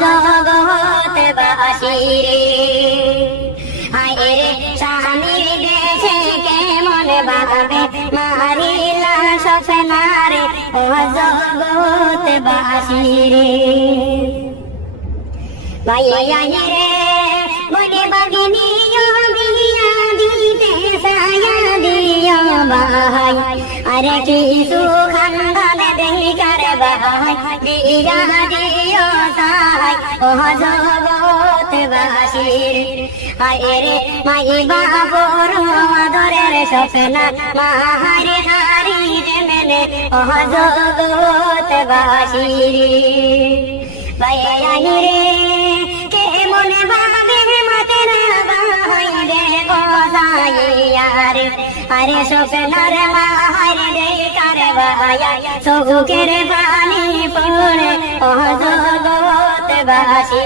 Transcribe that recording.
জগৎ বাসী রে। হায় রে স্বামীর দেশে কেমন ভাবে মারিলা স্বপ্না রে ও জগৎ বাসী রে। ভাইয়া রে বলে বাগিনী বিয়া দিতে সায়া দিয়া ভাই, আরে কিছু খানদান দেখার ভাই বিয়া দিও সাই ও জগৎ বাসী রে। হায় রে মাই বাবর আদরের স্বপ্না মাহারে হারি মেলে ও জগৎ বাসী রে। ভাইয়া রে কেমন ভাবে মাতের ভাই রে গোসাইয়া রে, আরে স্বপ্নার মাহার দেখার ভাইয়া চোখের পানি পড়ে ও জগৎ বাসী।